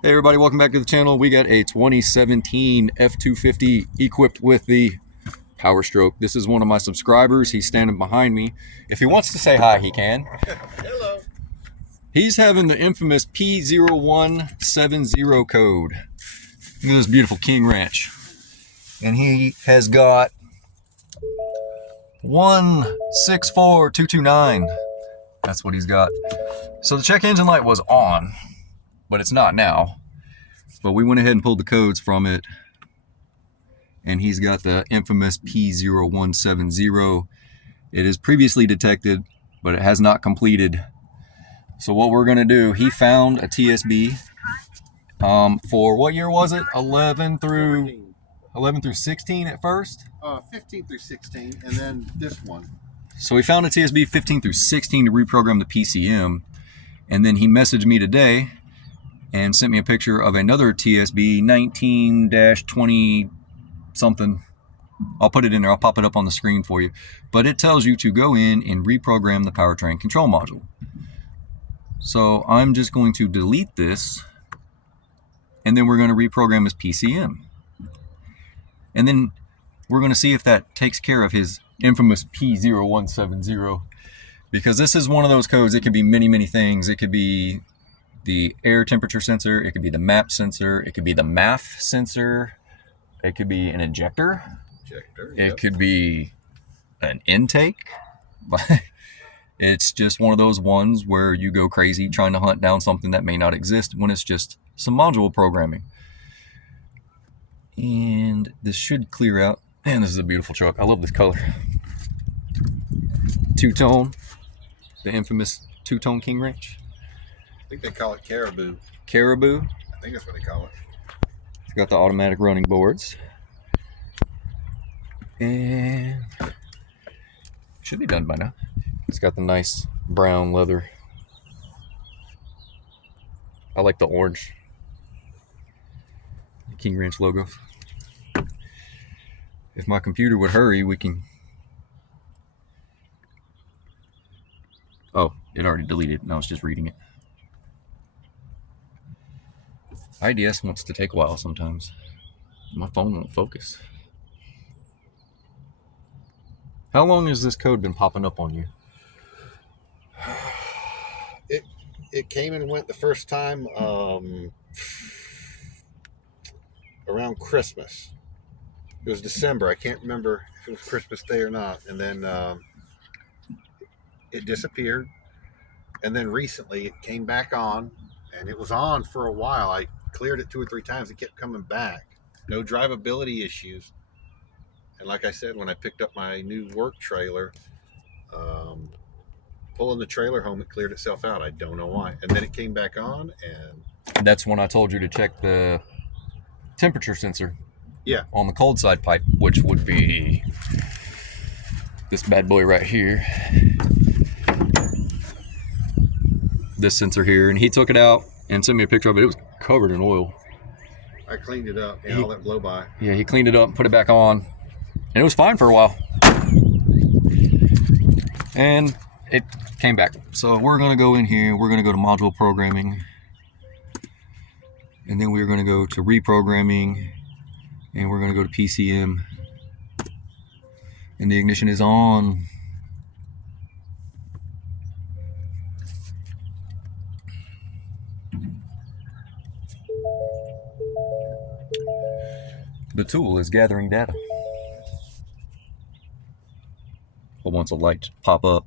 Hey everybody, welcome back to the channel. We got a 2017 F250 equipped with the Powerstroke. This is one of my subscribers. He's standing behind me. If he wants to say hi, he can. Hello. He's having the infamous P0170 code. Look at this beautiful King Ranch. And he has got 164229. That's what he's got. So the check engine light was on, but it's not now. But we went ahead and pulled the codes from it, and he's got the infamous P0170. It is previously detected, but it has not completed. So what we're gonna do, he found a TSB for what year was it? 11 through 16 at first? 15 through 16, and then this one. So we found a TSB 15 through 16 to reprogram the PCM, and then he messaged me today and sent me a picture of another TSB 19-20 something. I'll put it in there, I'll pop it up on the screen for you. But it tells you to go in and reprogram the powertrain control module. So I'm just going to delete this, and then we're going to reprogram his PCM. And then we're going to see if that takes care of his infamous P0170. Because this is one of those codes, it could be many, many things. It could be the air temperature sensor, it could be the map sensor, it could be the MAF sensor, it could be an injector, it could be an intake. It's just one of those ones where you go crazy trying to hunt down something that may not exist when it's just some module programming. And this should clear out. Man, this is a beautiful truck. I love this color. Two-tone, the infamous two-tone King Ranch. I think they call it Caribou. Caribou. I think that's what they call it. It's got the automatic running boards. And should be done by now. It's got the nice brown leather. I like the orange. The King Ranch logo. If my computer would hurry, we can... Oh, it already deleted. Now it's just reading it. IDS wants to take a while sometimes. My phone won't focus. How long has this code been popping up on you? It came and went the first time around Christmas. It was December. I can't remember if it was Christmas Day or not. And then it disappeared. And then recently it came back on, and it was on for a while. I cleared it 2 or 3 times. It kept coming back. No drivability issues. And like I said, when I picked up my new work trailer, pulling the trailer home, it cleared itself out. I don't know why. And then it came back on, and that's when I told you to check the temperature sensor. Yeah. On the cold side pipe, which would be this bad boy right here. This sensor here, and he took it out and sent me a picture of it. It was covered in oil. I cleaned it up. Yeah, all that blow by. Yeah, he cleaned it up, put it back on, and it was fine for a while. And it came back. So we're gonna go in here, we're gonna go to module programming, and then we're gonna go to reprogramming, and we're gonna go to PCM, and the ignition is on. The tool is gathering data. But once a light pop up,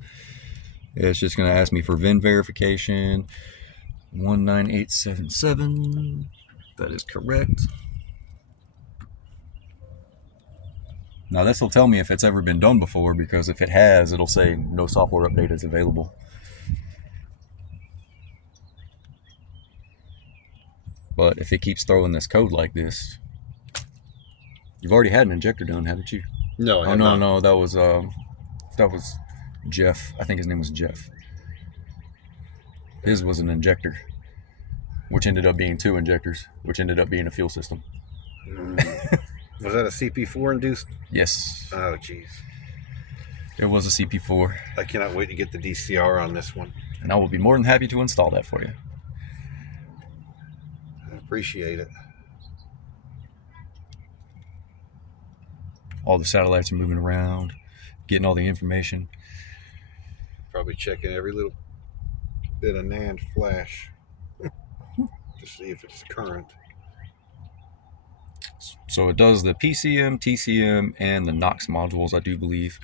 it's just going to ask me for VIN verification. 19877. That is correct. Now this will tell me if it's ever been done before, because if it has, it'll say no software update is available. But if it keeps throwing this code like this, you've already had an injector done, haven't you? No, I have not. No, that was Jeff. I think his name was Jeff. His was an injector, which ended up being 2 injectors, which ended up being a fuel system. Was that a CP4 induced? Yes. Oh, jeez. It was a CP4. I cannot wait to get the DCR on this one. And I will be more than happy to install that for you. Appreciate it. All the satellites are moving around, getting all the information. Probably checking every little bit of NAND flash to see if it's current. So it does the PCM, TCM, and the NOx modules, I do believe.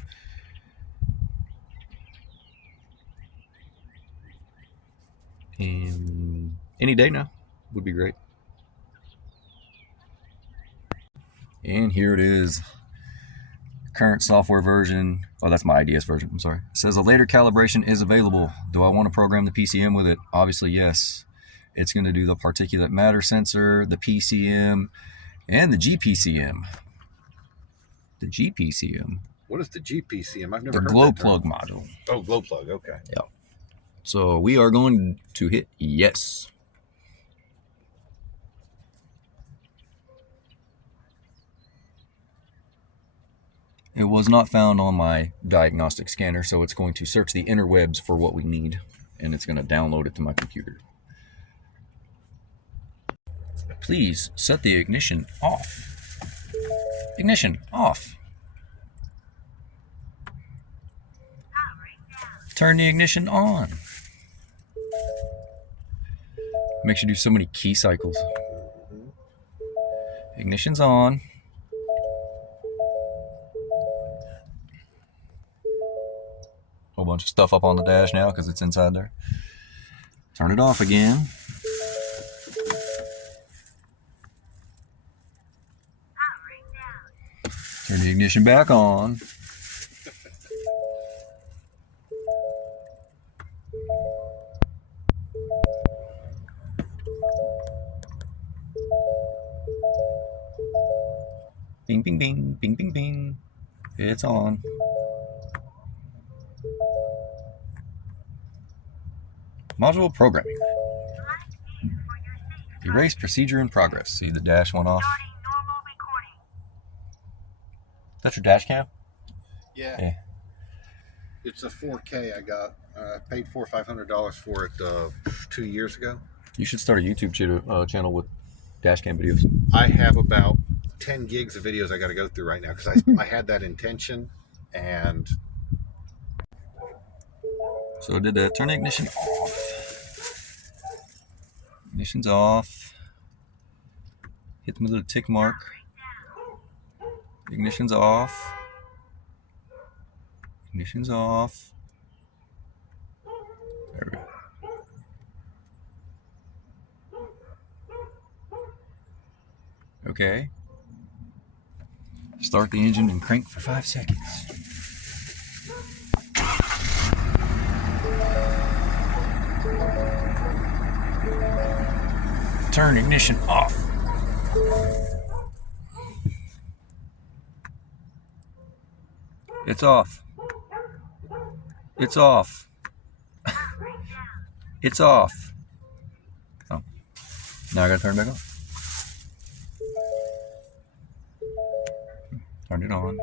And any day now would be great. And here it is. Current software version. Oh, that's my IDS version. I'm sorry. It says a later calibration is available. Do I want to program the PCM with it? Obviously, yes. It's going to do the particulate matter sensor, the PCM, and the GPCM. The GPCM. What is the GPCM? I've never heard The glow that term. plug module. Oh, glow plug. Okay. Yeah. So we are going to hit yes. It was not found on my diagnostic scanner, so it's going to search the interwebs for what we need, and it's going to download it to my computer. Please set the ignition off. Ignition off. Turn the ignition on. Makes you do so many key cycles. Ignition's on. Whole bunch of stuff up on the dash now because it's inside there. Turn it off again. Turn the ignition back on. Bing, bing, bing, bing, bing, bing. It's on. Module programming. Erase procedure in progress. See, the dash went off. That's your dash cam? Yeah. It's a 4K I got. I paid $400 or $500 for it 2 years ago. You should start a YouTube channel with dash cam videos. I have about 10 gigs of videos I got to go through right now because I had that intention, and so I did that. Turn the ignition off. Ignition's off. Hit the little tick mark. Ignition's off. Ignition's off. There we go. Okay. Start the engine and crank for 5 seconds. Turn ignition off. It's off. It's off. It's off. Oh. Now I gotta turn it back on. Turn it on.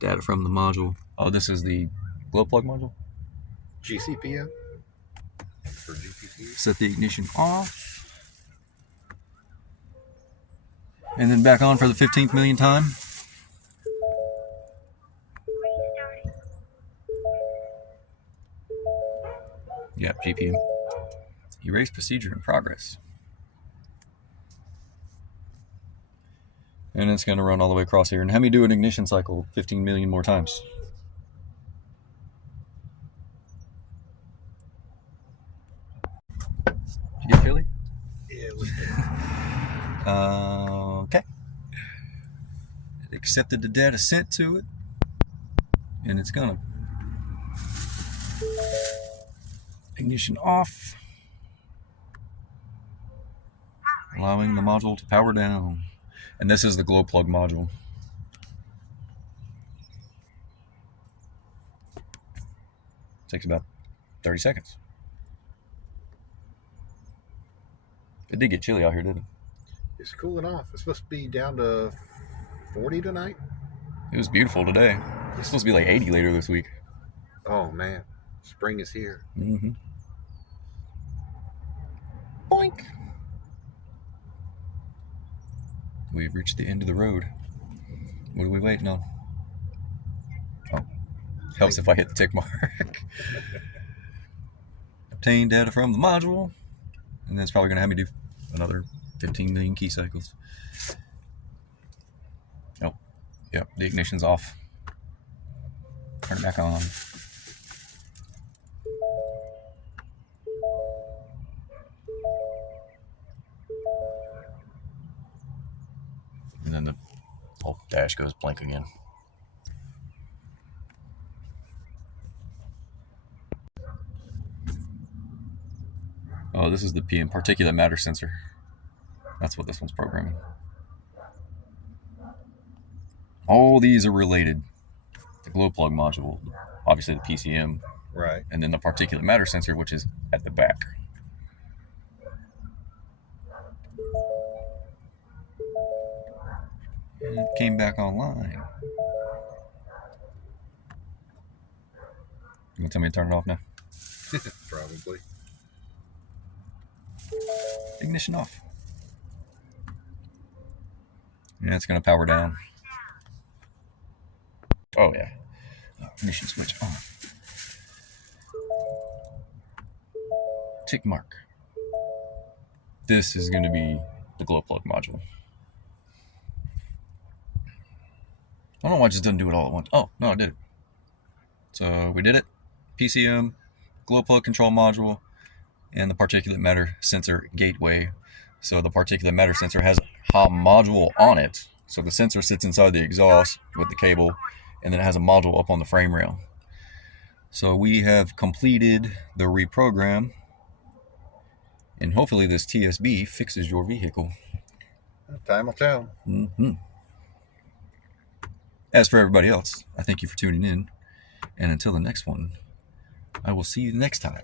Data from the module. Oh, this is the glow plug module? GCPM for GPC. Set the ignition off. And then back on for the 15th millionth time. Yep, GPM. Erase procedure in progress. And it's going to run all the way across here. And have me do an ignition cycle 15 million more times. Did you get chilly? Yeah, it was Okay. It accepted the data sent to it. And it's going to ignition off. Allowing the module to power down. And this is the glow plug module. Takes about 30 seconds. It did get chilly out here, didn't it? It's cooling off. It's supposed to be down to 40 tonight. It was beautiful today. It's supposed to be like 80 later this week. Oh man, Spring is here. Mm-hmm. Boink. We've reached the end of the road. What are we waiting on? Oh, helps if I hit the tick mark. Obtain data from the module, and then it's probably going to have me do another 15 million key cycles. Oh, yep, the ignition's off. Turn it back on. And then the whole dash goes blank again. Oh, this is the PM particulate matter sensor. That's what this one's programming. All these are related. The glow plug module, obviously the PCM, Right. and then the particulate matter sensor, which is at the back. And it came back online. You gonna tell me to turn it off now? Probably. Ignition off. Yeah, it's gonna power down. Oh yeah. Ignition switch on. Tick mark. This is going to be the glow plug module. I don't know why it just doesn't do it all at once. Oh, no, it did it. So we did it. PCM, glow plug control module, and the particulate matter sensor gateway. So the particulate matter sensor has a module on it. So the sensor sits inside the exhaust with the cable, and then it has a module up on the frame rail. So we have completed the reprogram, and hopefully this TSB fixes your vehicle. Time will tell. Mm-hmm. As for everybody else, I thank you for tuning in, and until the next one, I will see you next time.